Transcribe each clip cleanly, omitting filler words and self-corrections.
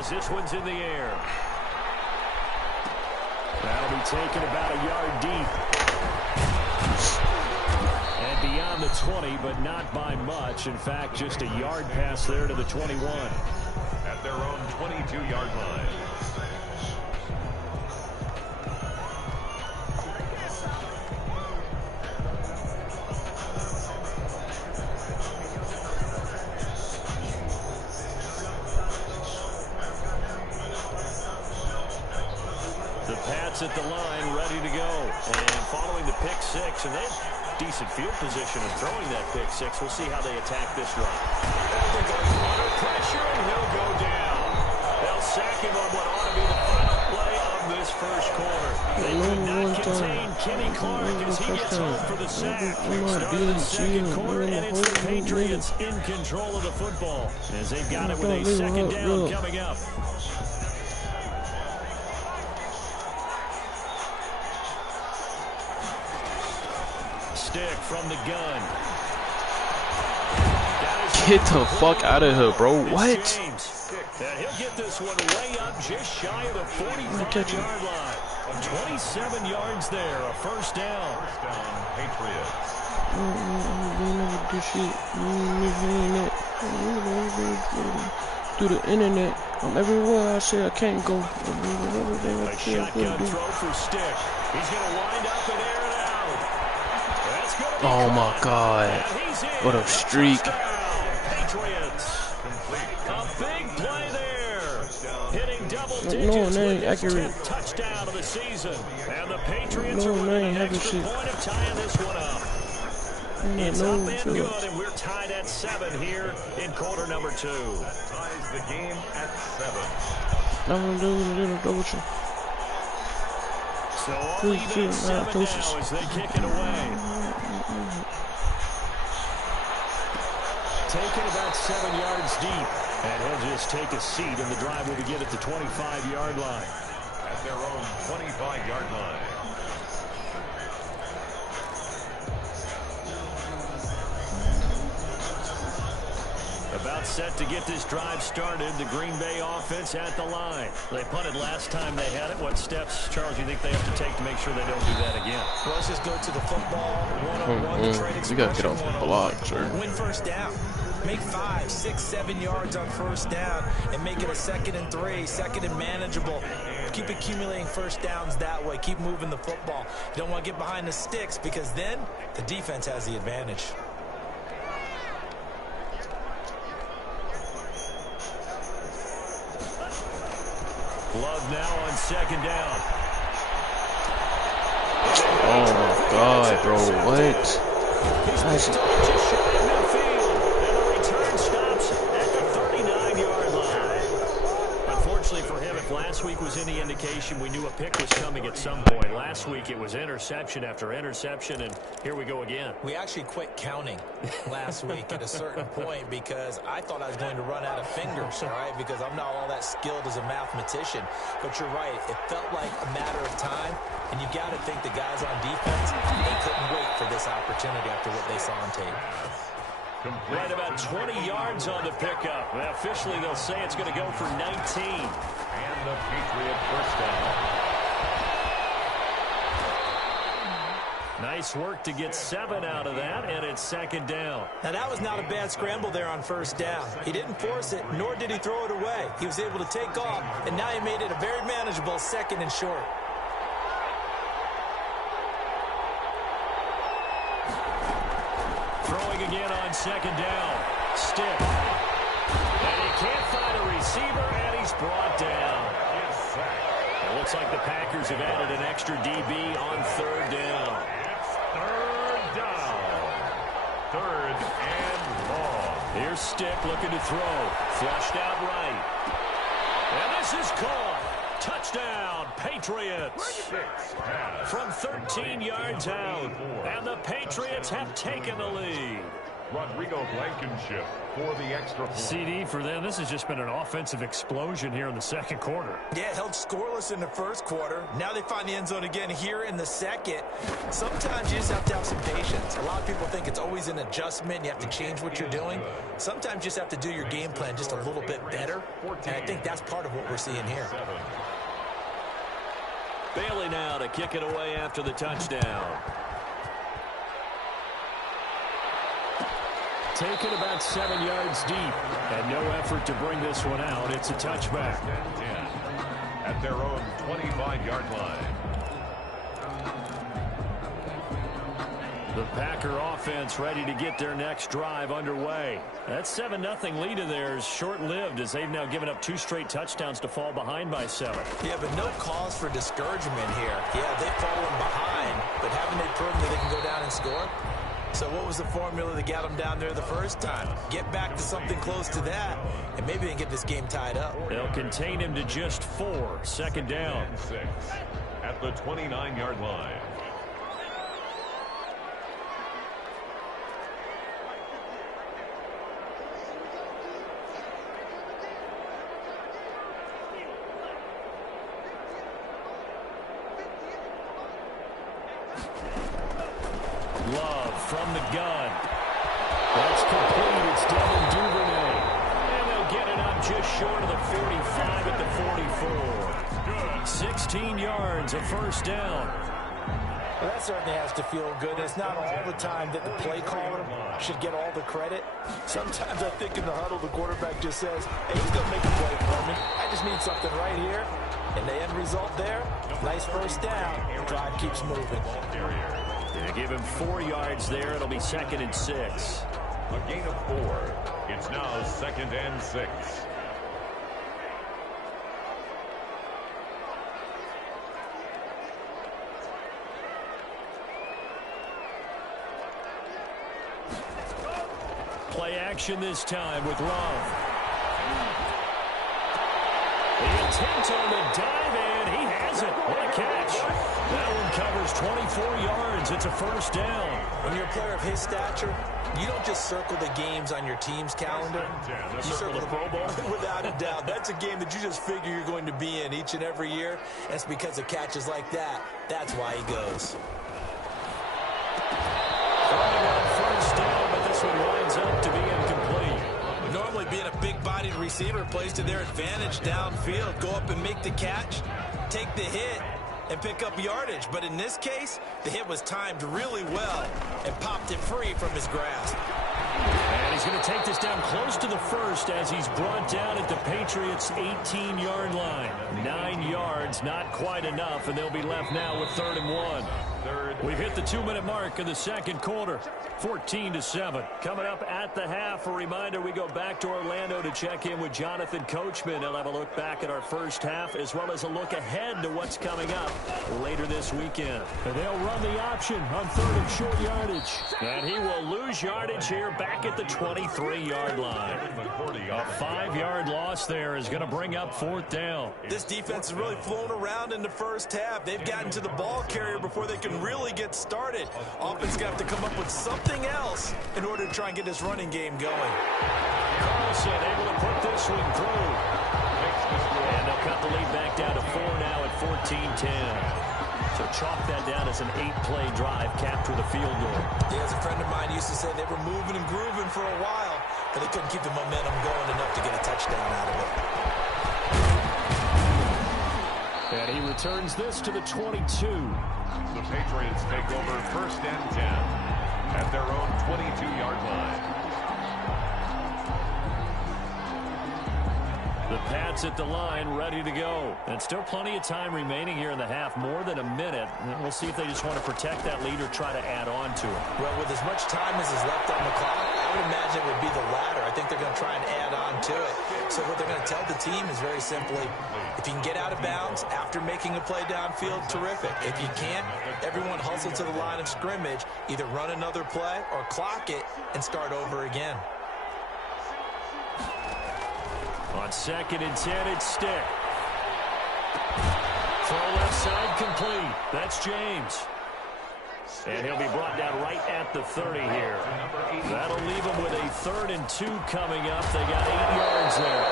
as this one's in the air. That'll be taken about a yard deep. And beyond the 20, but not by much. In fact, just a yard pass there to the 21. At their own 22-yard line. The Pats at the line, ready to go. And following the pick six, and they have decent field position of throwing that pick six. We'll see how they attack this run. Under pressure, and he'll go down. They'll sack him on what ought to be the final play of this first quarter. They could not contain Kenny Clark as he gets home for the sack. Start of the second quarter, and it's the Patriots in control of the football as they've got it with a second down coming up. Stick from the gun. Get the fuck out of here, bro. What? And he'll get this one way up just shy of the 45-yard line. 27 yards there, a first down. First down, Patriots. Through the internet, I'm everywhere I say I can't go. A shotgun throw for Stick. He's going to wind up and air it out. That's going to be Oh my God. What a streak. Patriots. A big play there. Hitting double digits No, with ain't his accurate. 10th touchdown of the season. And the Patriots No, are winning ain't an having extra shit. point of tying this one up. It's up and good, and we're tied at 7 here in quarter number 2. Ties the game at 7. I'm gonna do a little double check. So all even at 7 now as they kick it away. Taken about 7 yards deep. And he'll just take a seat, and the drive will begin at the 25-yard line. At their own 25-yard line. About set to get this drive started. The Green Bay offense at the line. They punted last time they had it. What steps, Charles, you think they have to take to make sure they don't do that again? Well, let's just go to the football one-on-one. You gotta get off the block, sir. Win first down. Make 5, 6, 7 yards on first down and make it a 2nd and 3, 2nd and manageable. Keep accumulating first downs that way. Keep moving the football. You don't want to get behind the sticks because then the defense has the advantage. Love now on 2nd down. Oh my God, bro. What? He's just shy of midfield, and the return stops at the 39-yard line. Unfortunately for him, if last week was any indication, we knew a pick was coming at some point. Last week it was interception after interception, and here we go again. We actually quit counting last week at a certain point because I thought I was going to run out of fingers, all right, because I'm not all that skilled as a mathematician. But you're right. It felt like a matter of time, and you got to think the guys on defense, they couldn't wait for this opportunity after what they saw on tape. Right about 20 yards on the pickup. Well, officially, they'll say it's going to go for 19. And the Patriot first down. Nice work to get 7 out of that, and it's 2nd down. Now, that was not a bad scramble there on first down. He didn't force it, nor did he throw it away. He was able to take off, and now he made it a very manageable 2nd and short. Throwing again on 2nd down. Stick. And he can't find a receiver, and he's brought down. It looks like the Packers have added an extra DB on 3rd down. It's 3rd down. 3rd and long. Here's Stick looking to throw. Flushed out right. And this is caught. Touchdown, Patriots. From 13 yards out. And the Patriots have taken the lead. Rodrigo Blankenship for the extra point. CD for them. This has just been an offensive explosion here in the second quarter. Yeah, held scoreless in the first quarter. Now they find the end zone again here in the second. Sometimes you just have to have some patience. A lot of people think it's always an adjustment. You have to change what you're doing. Sometimes you just have to do your game plan just a little bit better. And I think that's part of what we're seeing here. Bailey now to kick it away after the touchdown. Taken about 7 yards deep, and no effort to bring this one out. It's a touchback. At their own 25-yard line. The Packer offense ready to get their next drive underway. That 7-0 lead of theirs short-lived as they've now given up 2 straight touchdowns to fall behind by 7. Yeah, but no cause for discouragement here. Yeah, they've fallen behind, but haven't they proven that they can go down and score? So what was the formula that got them down there the first time? Get back to something close to that, and maybe they can get this game tied up. They'll contain him to just 4. Second down. 6 at the 29-yard line. From the gun. That's complete. It's Devin Duvernay. And they'll get it up just short of the 45 at the 44. 16 yards, a first down. Well, that certainly has to feel good. It's not all the time that the play caller should get all the credit. Sometimes I think in the huddle, the quarterback just says, hey, he's going to make a play for me. I just need something right here. And the end result there, nice first down. Drive keeps moving. They give him 4 yards there. It'll be 2nd and 6. A gain of 4. It's now 2nd and 6. Play action this time with Love. The attempt on the dive, and he has it. What a catch. That one covers 24 yards. It's a first down. When you're a player of his stature, you don't just circle the games on your team's calendar. You circle the Pro Bowl. Without a doubt. That's a game that you just figure you're going to be in each and every year. And it's because of catches like that. That's why he goes. First down, but this one winds up to be incomplete. Normally being a big-bodied receiver plays to their advantage downfield. Go up and make the catch, take the hit, and pick up yardage. But in this case, the hit was timed really well and popped it free from his grasp. And he's going to take this down close to the first as he's brought down at the Patriots' 18-yard line. 9 yards, not quite enough, and they'll be left now with 3rd and 1. We've hit the 2-minute mark of the second quarter. 14-7. Coming up at the half, a reminder we go back to Orlando to check in with Jonathan Coachman. He'll have a look back at our first half as well as a look ahead to what's coming up later this weekend. And they'll run the option on 3rd and short yardage. And he will lose yardage here back at the 23-yard line. A 5-yard loss there is going to bring up 4th down. This defense has really flown around in the first half. They've gotten to the ball carrier before they can really get started. Offense going to have to come up with something else in order to try and get this running game going. Carlson able to put this one through. And they'll cut the lead back down to 4 now at 14-10. So chalk that down as an 8-play drive, capped with a field goal. Yeah, as a friend of mine used to say, they were moving and grooving for a while, but they couldn't keep the momentum going enough to get a touchdown out of it. And he returns this to the 22. The Patriots take over 1st and 10 at their own 22-yard line. The Pats at the line, ready to go. And still plenty of time remaining here in the half, more than a minute. And we'll see if they just want to protect that lead or try to add on to it. Well, with as much time as is left on the clock, I would imagine it would be the latter. I think they're going to try and add on to it. So what they're going to tell the team is very simply, if you can get out of bounds after making a play downfield, terrific. If you can't, everyone hustle to the line of scrimmage, either run another play or clock it and start over again. On 2nd and 10, it's Stick. Throw left side complete. That's James. And he'll be brought down right at the 30 here. That'll leave him with a 3rd and 2 coming up. They got 8 yards there.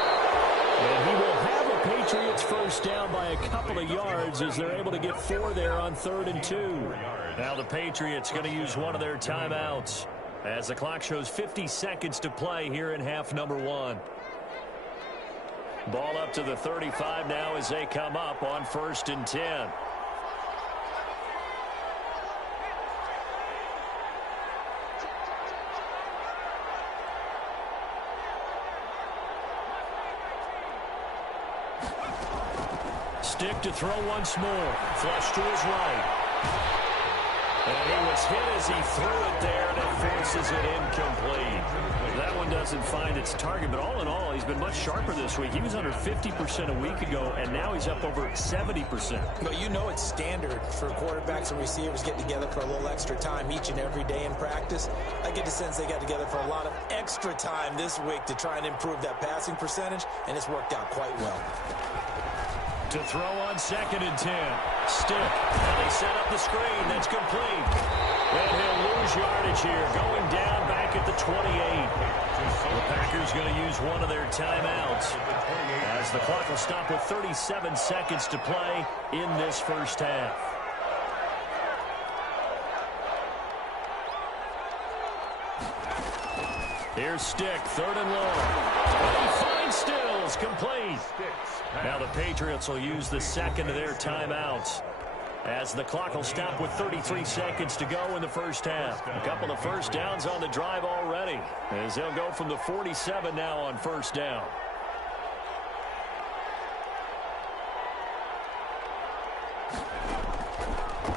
And he will have a Patriots first down by a couple of yards as they're able to get 4 there on 3rd and 2. Now the Patriots going to use one of their timeouts as the clock shows 50 seconds to play here in half number 1. Ball up to the 35 now as they come up on 1st and 10. Stick to throw once more. Flush to his right. And he was hit as he threw it there, and it forces it incomplete. That one doesn't find its target, but all in all, he's been much sharper this week. He was under 50% a week ago, and now he's up over 70%. But you know it's standard for quarterbacks and receivers getting together for a little extra time each and every day in practice. I get the sense they got together for a lot of extra time this week to try and improve that passing percentage, and it's worked out quite well. To throw on 2nd and 10. Stick. And they set up the screen. That's complete. And he'll lose yardage here. Going down back at the 28. The Packers going to use one of their timeouts as the clock will stop with 37 seconds to play in this first half. Here's Stick. 3rd and long. And he finds Stills. Complete. Now the Patriots will use the second of their timeouts as the clock will stop with 33 seconds to go in the first half. A couple of first downs on the drive already as they'll go from the 47 now on 1st down.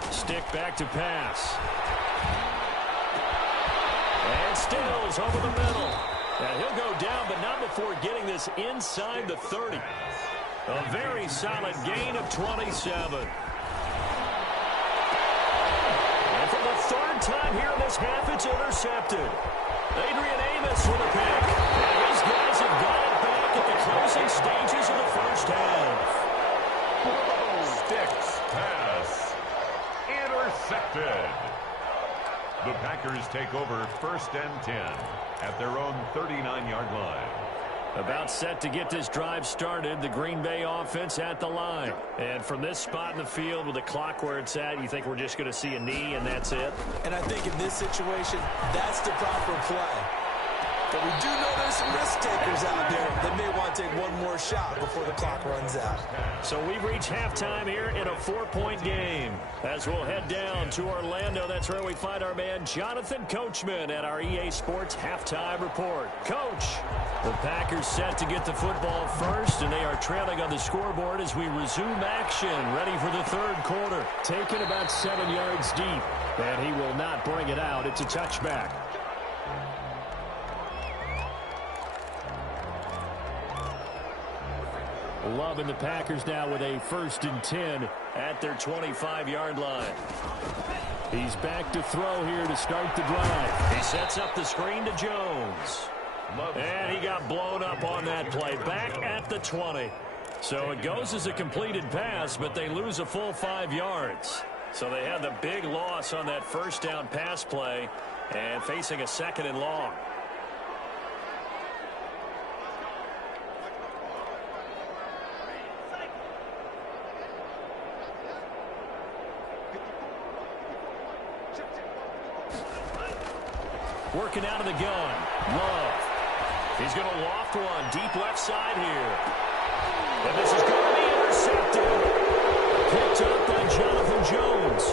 Stick back to pass. And Stills over the middle. And he'll go down, but not before getting this inside the 30. A very solid gain of 27. And for the 3rd time here in this half, it's intercepted. Adrian Amos with a pick. And these guys have got it back at the closing stages of the first half. Sticks pass. Intercepted. The Packers take over 1st and 10 at their own 39-yard line. About set to get this drive started, the Green Bay offense at the line. And from this spot in the field with the clock where it's at, you think we're just going to see a knee and that's it? And I think in this situation, that's the proper play. But we do know there's some risk takers out there that may want to take one more shot before the clock runs out. So we've reached halftime here in a 4-point game. As we'll head down to Orlando, that's where we find our man Jonathan Coachman at our EA Sports Halftime Report. Coach, the Packers set to get the football first, and they are trailing on the scoreboard as we resume action, ready for the 3rd quarter. Taken about 7 yards deep, and he will not bring it out. It's a touchback. Love in the Packers now with a 1st and 10 at their 25-yard line. He's back to throw here to start the drive. He sets up the screen to Jones. And he got blown up on that play. Back at the 20. So it goes as a completed pass, but they lose a full 5 yards. So they had the big loss on that 1st down pass play and facing a 2nd and long. Working out of the gun. Love. He's going to loft one deep left side here. And this is going to be intercepted. Picked up by Jonathan Jones.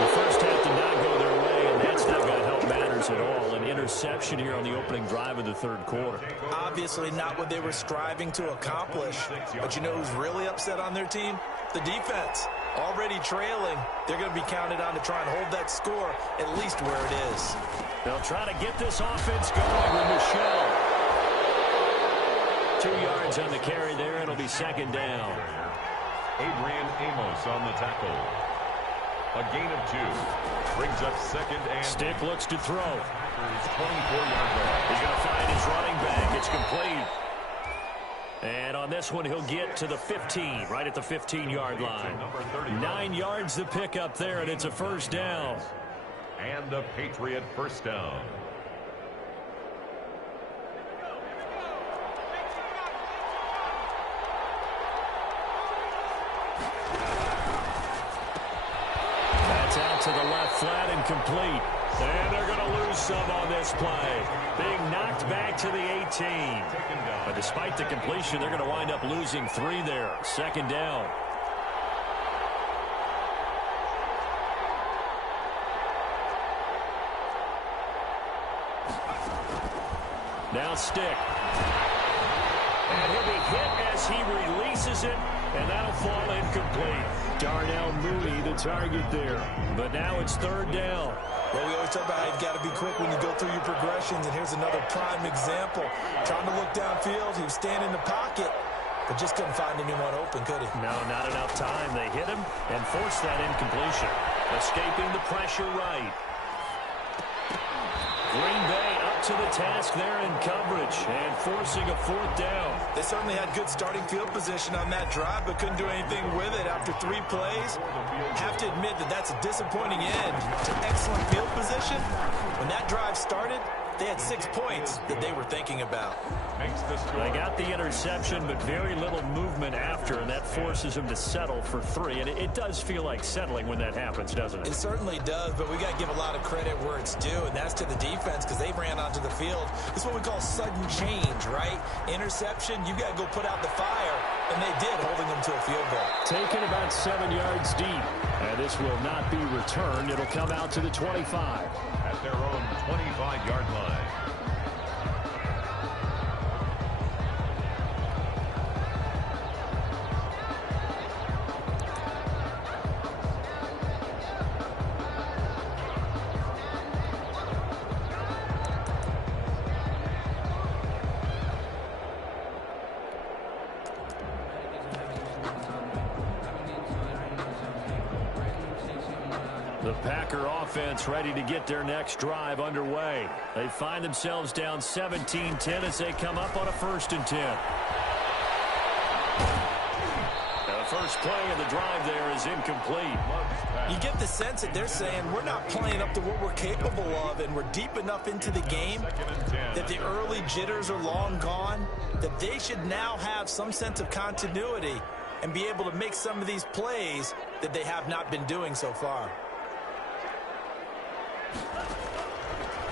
The first half did not go their way, and that's not going to help matters at all. An interception here on the opening drive of the 3rd quarter. Obviously not what they were striving to accomplish. But you know who's really upset on their team? The defense. Already trailing, they're going to be counted on to try and hold that score at least where it is. They'll try to get this offense going with Michelle. 2 yards on the carry there. It'll be 2nd down. Adrian Amos on the tackle. A gain of 2. Brings up 2nd and... Stick looks to throw. 24-yard line. He's going to find his running back. It's complete. And on this one, he'll get to the 15, right at the 15-yard line. 9 yards to pick up there, and it's a first down. And a Patriot first down. That's out to the left flat and complete. And they're going to lose some on this play. Being knocked back to the 18. But despite the completion, they're going to wind up losing 3 there. Second down. Now stick. And he'll be hit as he releases it, and that'll fall incomplete. Darnell Mooney, the target there. But now it's third down. Well, we always talk about how you've got to be quick when you go through your progressions, and here's another prime example. Trying to look downfield, he was standing in the pocket, but just couldn't find anyone open, could he? No, not enough time. They hit him and forced that incompletion. Escaping the pressure right. Green Bay up to the task there in coverage and forcing a fourth down. They certainly had good starting field position on that drive, but couldn't do anything with it after 3 plays. Have to admit that that's a disappointing end to excellent field position. When that drive started, they had 6 points that they were thinking about. They got the interception, but very little movement after, and that forces them to settle for 3. And it does feel like settling when that happens, doesn't it? It certainly does, but we got to give a lot of credit where it's due, and that's to the defense because they ran onto the field. It's what we call sudden change, right? Interception, you got to go put out the fire, and they did, holding them to a field goal. Taken about 7 yards deep, and this will not be returned. It'll come out to the 25. At their own 25-yard line. The Packer offense ready to get their next drive underway. They find themselves down 17-10 as they come up on a 1st and 10. The first play of the drive there is incomplete. You get the sense that they're saying we're not playing up to what we're capable of, and we're deep enough into the game that the early jitters are long gone, that they should now have some sense of continuity and be able to make some of these plays that they have not been doing so far.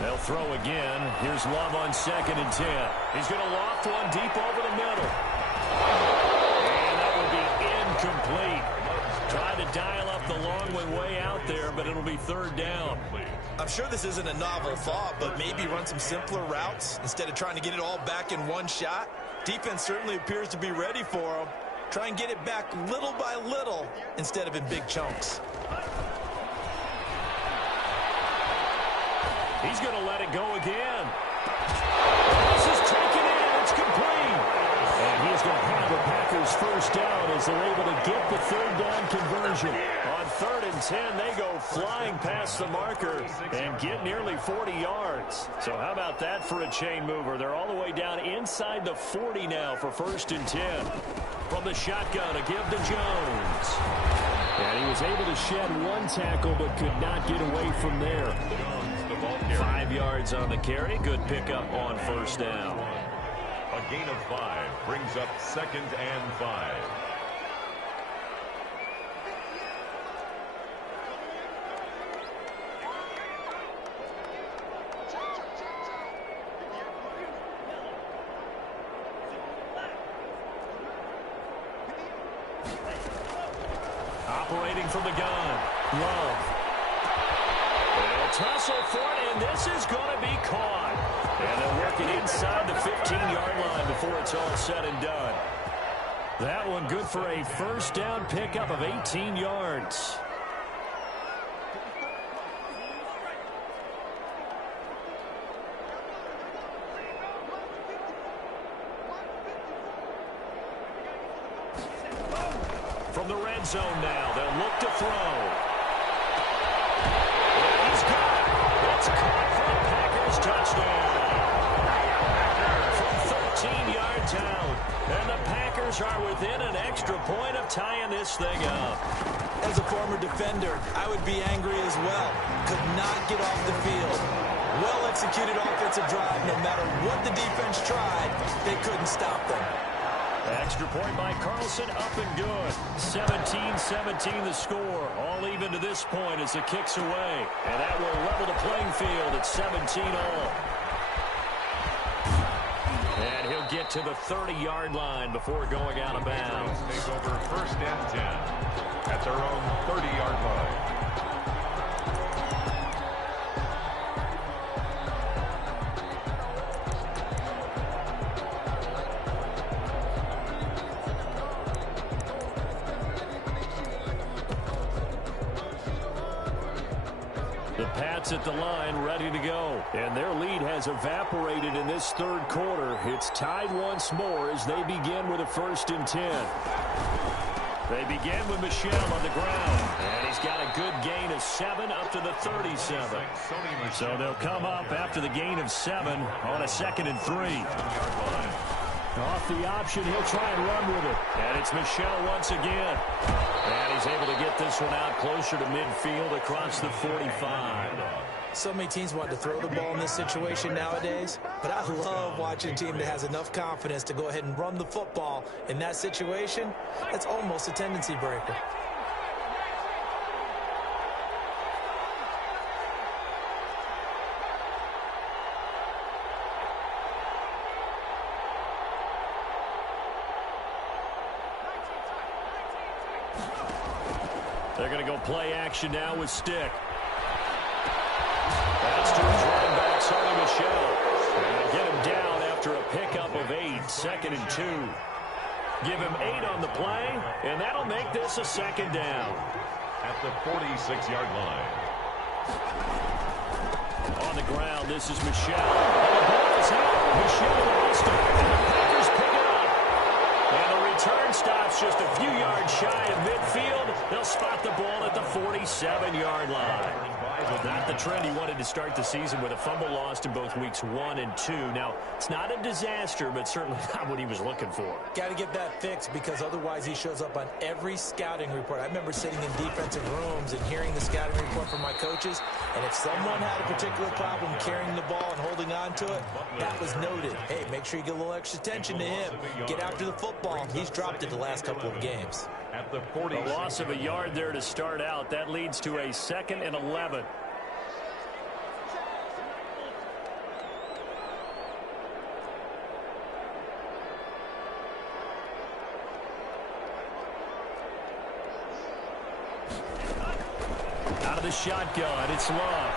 They'll throw again. Here's Love on 2nd and 10. He's going to loft one deep over the middle. And that will be incomplete. Tried to dial up the long one way out there, but it'll be 3rd down. I'm sure this isn't a novel thought, but maybe run some simpler routes instead of trying to get it all back in one shot. Defense certainly appears to be ready for them. Try and get it back little by little instead of in big chunks. He's going to let it go again. This is taken in. It's complete. And he's going to have the Packers first down as they're able to get the 3rd down conversion. On 3rd and 10, they go flying past the marker and get nearly 40 yards. So how about that for a chain mover? They're all the way down inside the 40 now for 1st and 10. From the shotgun, a give to Jones. And he was able to shed 1 tackle but could not get away from there. 5 yards on the carry. Good pickup on 1st down. A gain of 5 brings up 2nd and 5. Operating from the gun. Love. They'll tussle for it, and this is going to be caught. And they'll work it inside the 15-yard line before it's all said and done. That one good for a 1st down pickup of 18 yards. From the red zone now, they'll look to throw. He's got it. It's caught for a Packers touchdown. From 13 yards out. And the Packers Steelers are within an extra point of tying this thing up. As a former defender, I would be angry as well. Could not get off the field. Well-executed offensive drive. No matter what the defense tried, they couldn't stop them. Extra point by Carlson, up and good. 17-17 the score. All even to this point as the kick's away. And that will level the playing field at 17 all. And he'll get to the 30-yard line before going out of bounds. Take over first and 10 at their own 30-yard line. The Pats at the line, ready to go. And their lead has evaporated in this third quarter. It's tied once more as they begin with a 1st and 10. They begin with Michel on the ground. And he's got a good gain of 7 up to the 37. So they'll come up after the gain of 7 on a 2nd and 3. Off the option, he'll try and run with it. And it's Michel once again. And he's able to get this one out closer to midfield across the 45. So many teams want to throw the ball in this situation nowadays, but I love watching a team that has enough confidence to go ahead and run the football in that situation. That's almost a tendency breaker. They're going to go play action now with Stick. That's to his running back, Sonny Michel. And get him down after a pickup of 8, 2nd and 2. Give him 8 on the play, and that'll make this a 2nd down. At the 46-yard line. On the ground, this is Michel. And the ball is out. Michel lost it, and the Packers pick it up. And the return stops just a few yards shy of midfield. They'll spot the ball at the 47-yard line. Not the trend he wanted to start the season with a fumble lost in both weeks 1 and 2. Now, it's not a disaster, but certainly not what he was looking for. Got to get that fixed because otherwise he shows up on every scouting report. I remember sitting in defensive rooms and hearing the scouting report from my coaches, and if someone had a particular problem carrying the ball and holding on to it, that was noted. Hey, make sure you get a little extra attention to him. Get after the football. He's dropped it the last couple of games. At the 40. A loss of a yard there to start out. That leads to a 2nd and 11. Out of the shotgun, it's Love.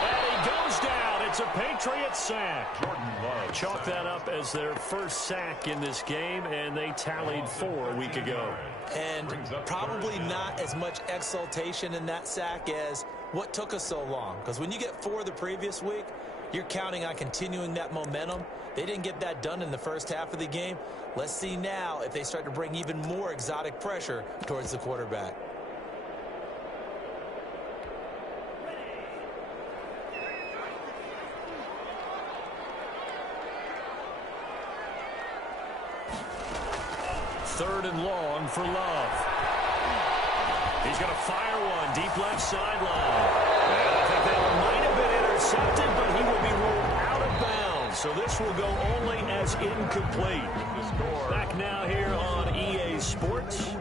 And he goes down. It's a Patriot sack. Jordan Love. Chalk that up as their first sack in this game, and they tallied 4 a week ago. And probably not as much exultation in that sack as what took us so long. Because when you get 4 the previous week, you're counting on continuing that momentum. They didn't get that done in the first half of the game. Let's see now if they start to bring even more exotic pressure towards the quarterback. Third and long for Love. He's going to fire one deep left sideline. And I think that might have been intercepted, but he will be ruled out of bounds. So this will go only as incomplete. Back now here on EA Sports.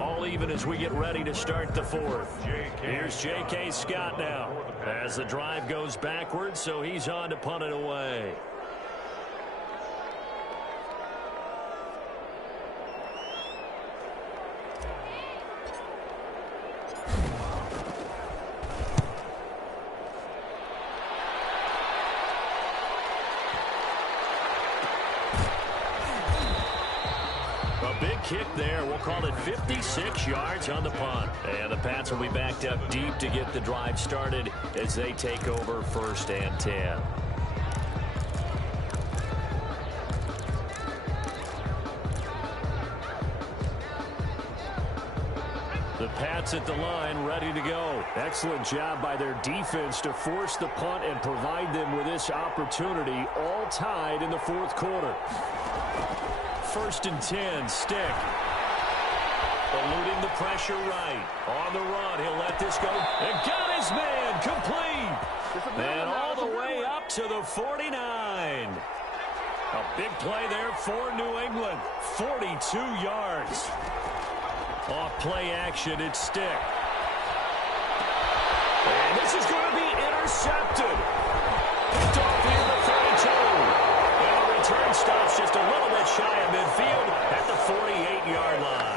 All even as we get ready to start the 4th. Here's J.K. Scott now as the drive goes backwards, so he's on to punt it away. Kick there. We'll call it 56 yards on the punt. And the Pats will be backed up deep to get the drive started as they take over 1st and 10. The Pats at the line, ready to go. Excellent job by their defense to force the punt and provide them with this opportunity, all tied in the 4th quarter. First and 10, Stick. Eluding the pressure right. On the run, he'll let this go. And got his man, complete. And all the way up to the 49. A big play there for New England. 42 yards. Off play action, it's Stick. And this is going to be intercepted. Picked off near the 32. And the return stops just a little bit shy of midfield at the 48-yard line.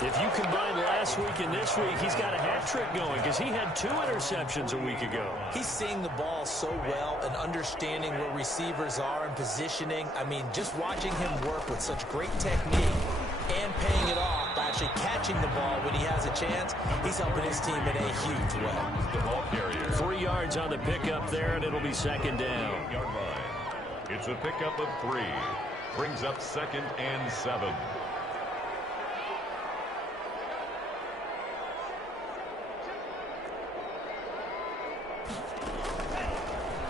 If you combine last week and this week, he's got a hat trick going because he had 2 interceptions a week ago. He's seeing the ball so well and understanding where receivers are and positioning. I mean, just watching him work with such great technique and paying it off by actually catching the ball when he has a chance, he's helping his team in a huge way. The ball carrier. 3 yards on the pickup there, and it'll be second down. Yard line. It's a pickup of 3. Brings up 2nd and 7.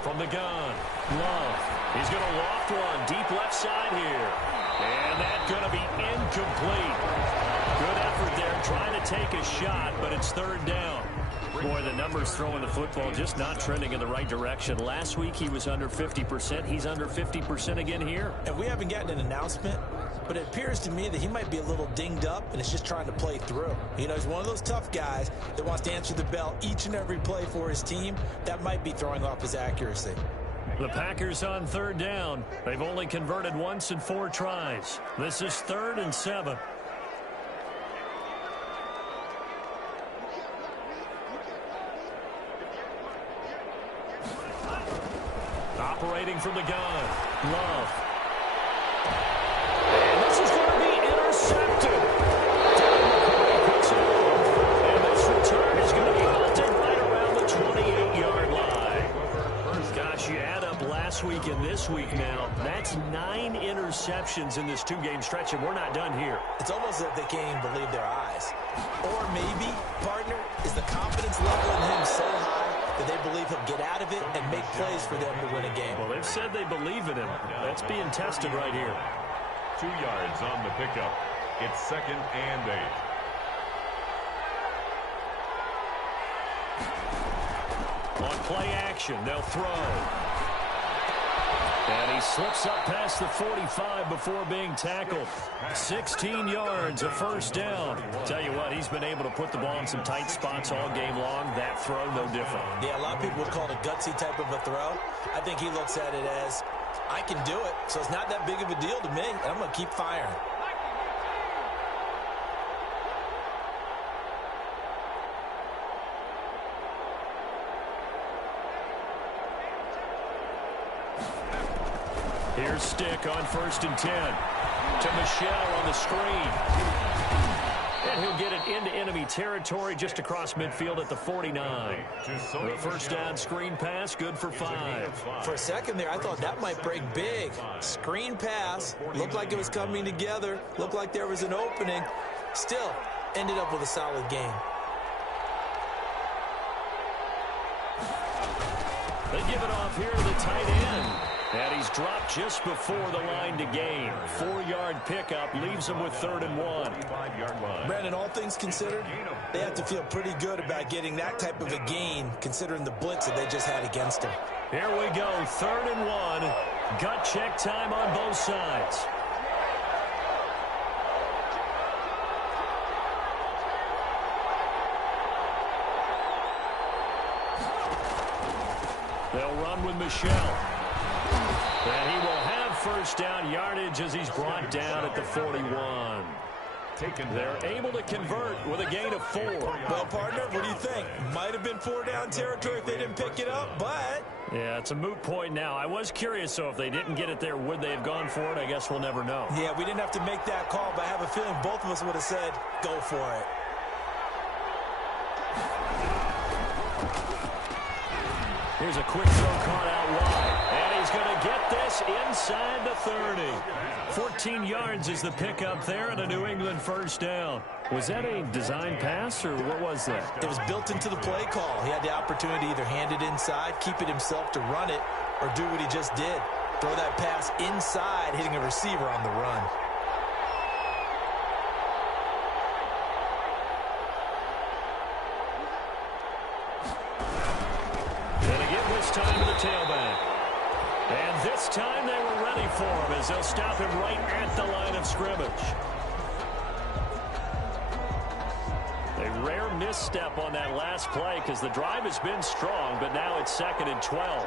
From the gun, Love. He's going to loft one deep left side here. And that's going to be incomplete. Good effort there trying to take a shot, but it's third down. Boy, the numbers throwing the football just not trending in the right direction. Last week he was under 50%. He's under 50% again here. And we haven't gotten an announcement, but it appears to me that he might be a little dinged up and is just trying to play through. You know, he's one of those tough guys that wants to answer the bell each and every play for his team. That might be throwing off his accuracy. The Packers on third down. They've only converted once in 4 tries. This is 3rd and 7. Operating from the gun, Love. And this is going to be intercepted. And this return is going to be halted right around the 28-yard line. Gosh, you add up last week and this week now. That's 9 interceptions in this 2-game stretch, and we're not done here. It's almost as if they can't even believe their eyes. Or maybe, partner, is the confidence level in him so high that they believe he'll get out of it and make plays for them to win a game. Well, they've said they believe in him. That's being tested right here. 2 yards on the pickup. It's 2nd and 8. On play action, they'll throw. And he slips up past the 45 before being tackled. 16 yards, a first down. Tell you what, he's been able to put the ball in some tight spots all game long. That throw, no different. Yeah, a lot of people would call it a gutsy type of a throw. I think he looks at it as, I can do it, so it's not that big of a deal to me, and I'm going to keep firing. Here's Stick on 1st and 10. To Michelle on the screen. And he'll get it into enemy territory just across midfield at the 49. The first down screen pass, good for 5. For a second there, I thought that might break big. Screen pass, looked like it was coming together, looked like there was an opening. Still, ended up with a solid game. They give it off here to the tight end. And he's dropped just before the line to gain. 4-yard pickup leaves him with 3rd and 1. Brandon, all things considered, they have to feel pretty good about getting that type of a gain, considering the blitz that they just had against them. Here we go, 3rd and 1. Gut check time on both sides. They'll run with Michelle. And he will have first down yardage as he's brought down at the 41. They're able to convert with a gain of 4. Well, partner, what do you think? Might have been 4-down territory if they didn't pick it up, but... Yeah, it's a moot point now. I was curious, so if they didn't get it there, would they have gone for it? I guess we'll never know. Yeah, we didn't have to make that call, but I have a feeling both of us would have said, go for it. Here's a quick throw caught out wide. And he's going to get this inside the 30. 14 yards is the pickup there and a New England first down. Was that a design pass or what was that? It was built into the play call. He had the opportunity to either hand it inside, keep it himself to run it, or do what he just did. Throw that pass inside, hitting a receiver on the run. Gonna give this time to the tailback. And this time they were ready for him as they'll stop him right at the line of scrimmage. A rare misstep on that last play because the drive has been strong, but now it's 2nd and 12.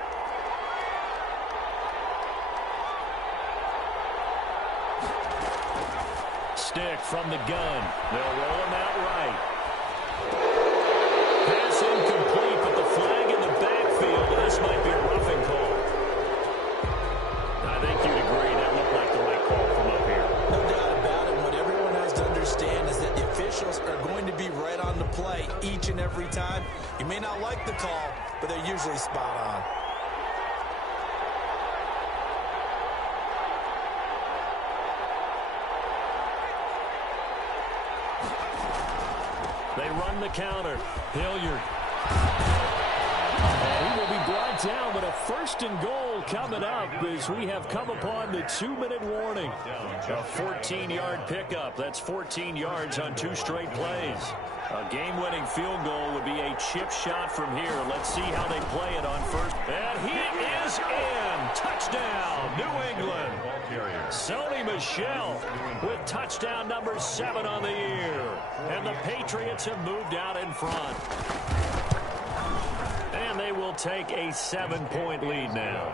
Stick from the gun. They'll roll him out right. Pass incomplete, but the flag in the backfield, and this might be a roughing call. I think you'd agree that looked like the right call from up here. No doubt about it. What everyone has to understand is that the officials are going to be right on the play each and every time. You may not like the call, but they're usually spot on. They run the counter. Hilliard. And he will be brought down, but a 1st and goal coming up as we have come upon the 2-minute warning. A 14-yard pickup. That's 14 yards on 2 straight plays. A game-winning field goal would be a chip shot from here. Let's see how they play it on first. And he is in. Touchdown, New England. Sony Michel with touchdown number 7 on the year. And the Patriots have moved out in front. And they will take a 7-point lead now.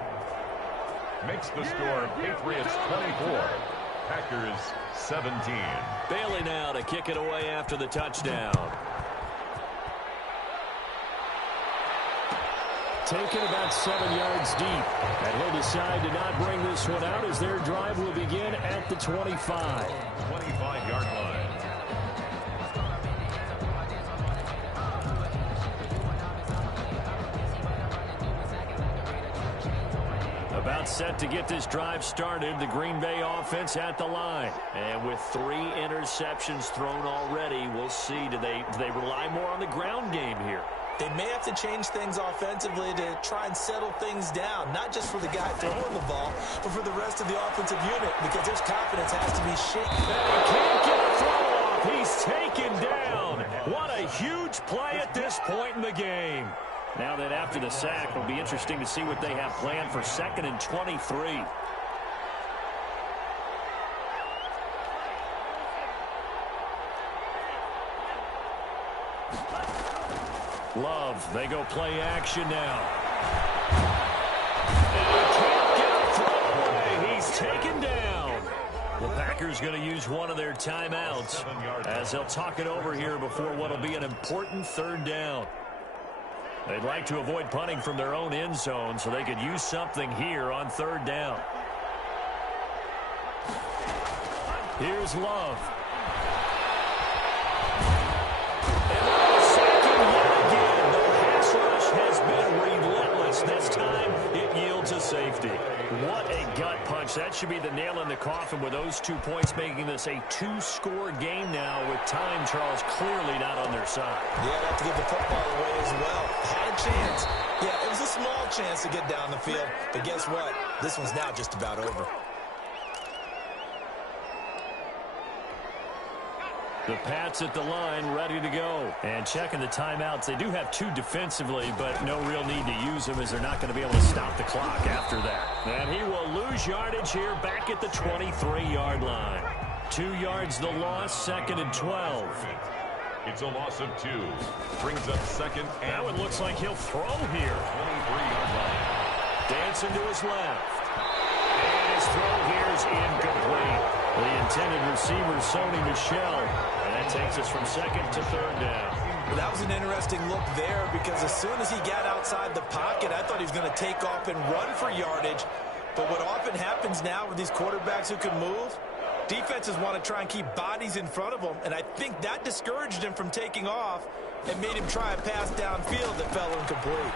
Makes the score Patriots 24, Packers 17. Bailey now to kick it away after the touchdown. Taken about 7 yards deep. And he'll decide to not bring this one out as their drive will begin at the 25. 25-yard line. About set to get this drive started, the Green Bay offense at the line. And with 3 interceptions thrown already, we'll see. Do they rely more on the ground game here? They may have to change things offensively to try and settle things down, not just for the guy throwing the ball, but for the rest of the offensive unit, because their confidence has to be shaken. And he can't get a throw off. He's taken down. What a huge play at this point in the game. Now that after the sack, it'll be interesting to see what they have planned for 2nd and 23. Love, they go play action now. And he can't get a throw away. He's taken down. The Packers going to use one of their timeouts as they'll talk it over here before what will be an important 3rd down. They'd like to avoid punting from their own end zone so they could use something here on 3rd down. Here's Love. And they're sacking yet again. The pass rush has been relentless. This time it yields a safety. What a gut punch. That should be the nail in the coffin with those 2 points, making this a 2-score game now with time, Charles, clearly not on their side. Yeah, they have to give the football away as well. Had a chance. Yeah, it was a small chance to get down the field. But guess what? This one's now just about over. The Pats at the line, ready to go. And checking the timeouts. They do have 2 defensively, but no real need to use them as they're not going to be able to stop the clock after that. And he will lose yardage here back at the 23-yard line. 2 yards the loss, 2nd and 12. It's a loss of 2. Brings up 2nd and Now it looks like he'll throw here. 23-yard line. Dancing to his left. And his throw here is incomplete. The intended receiver, Sony Michel. And that takes us from 2nd to 3rd down. Well, that was an interesting look there because as soon as he got outside the pocket, I thought he was going to take off and run for yardage. But what often happens now with these quarterbacks who can move, defenses want to try and keep bodies in front of them. And I think that discouraged him from taking off and made him try a pass downfield that fell incomplete.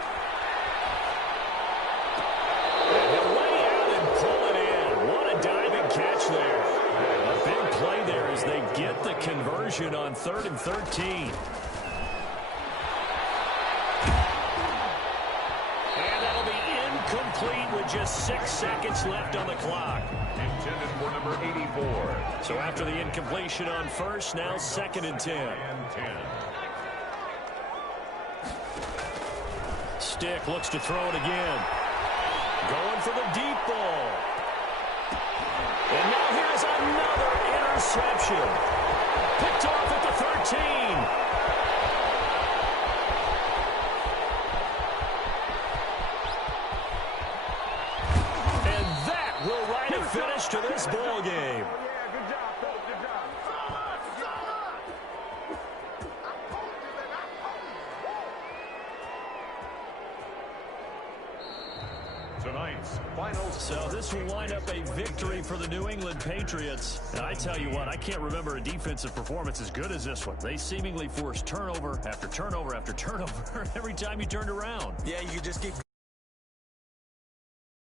And he'll lay out and pull it in. What a diving catch there. A big play there as they get the conversion on 3rd and 13. And that'll be incomplete with with just 6 seconds left on the clock. Intended for number 84. So after the incompletion on first, now 2nd and 10. And 10. Stick looks to throw it again. Going for the deep ball. And now here's another interception. Picked off at the 13. And that will write a finish to this ball game. Tonight's final. So this will wind up a victory for the New England Patriots. And I tell you what, I can't remember a defensive performance as good as this one. They seemingly forced turnover after turnover after turnover every time you turned around. Yeah, you just keep